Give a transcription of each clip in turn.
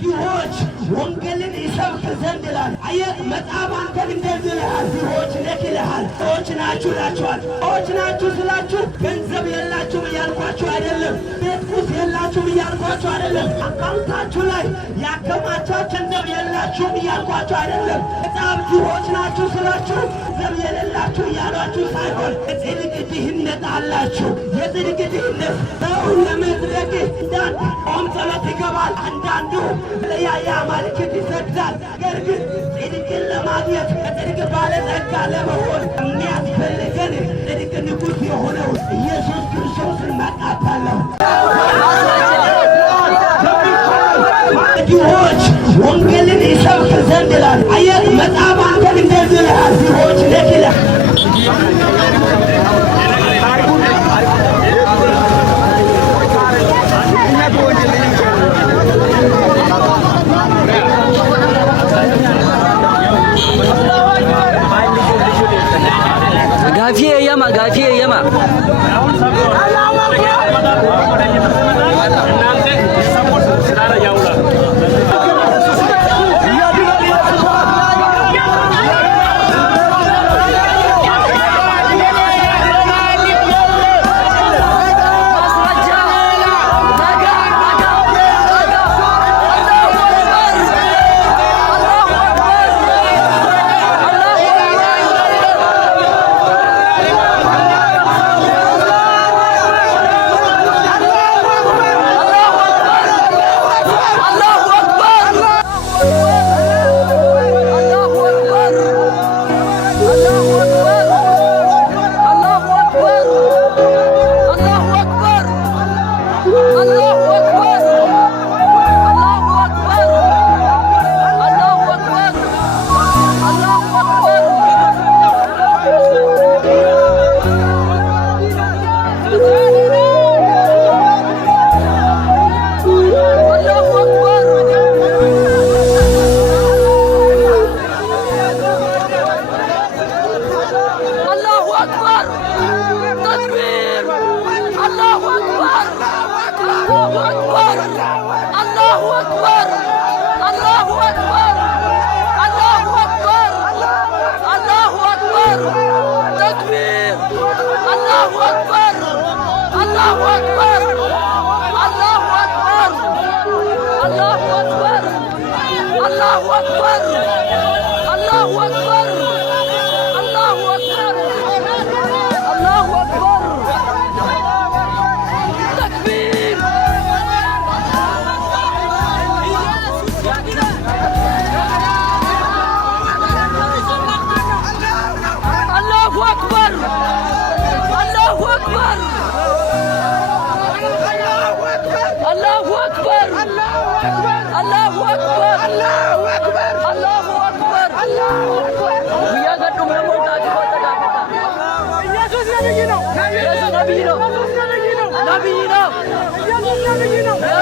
ለድሆች ወንጌልን ይሰብክ ዘንድ ይላል። አየህ መጽሐፍ አንተን እንደዚህ ይልሃል። ድሆች ነህ ይልሃል። ድሆች ናችሁ ይላችኋል። ድሆች ናችሁ ስላችሁ ገንዘብ የላችሁም እያልኳችሁ አይደለም። ቤት ቁስ የላችሁም እያልኳችሁ አይደለም። አካውንታችሁ ላይ ያከማቻችሁ ገንዘብ የላችሁም እያልኳችሁ አይደለም። መጽሐፍ ድሆች ናችሁ ስላችሁ ገንዘብ የሌላችሁ እያሏችሁ ሳይሆን የጽድቅ ድህነት አላችሁ። የጽድቅ ድህነት ሰውን ለመጽደቅ እንዳንድ ጾም ጸሎት ይገባል። አንዳንዱ ለያያ ማልክት ይሰግዳል። ነገር ግን ጽድቅን ለማግኘት ከጽድቅ ባለጸጋ ለመሆን የሚያስፈልገን ጽድቅ ንጉሥ የሆነው ኢየሱስ ክርስቶስን መጣታለሁ። ድሆች ወንጌልን ይሰብክ ዘንድ ይላል። አየህ መጽሐፍ አንተን እንደዚህ ይልሃል። ድሆች ነህ ይልሃል። Gafiye yama Yes,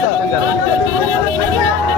sir.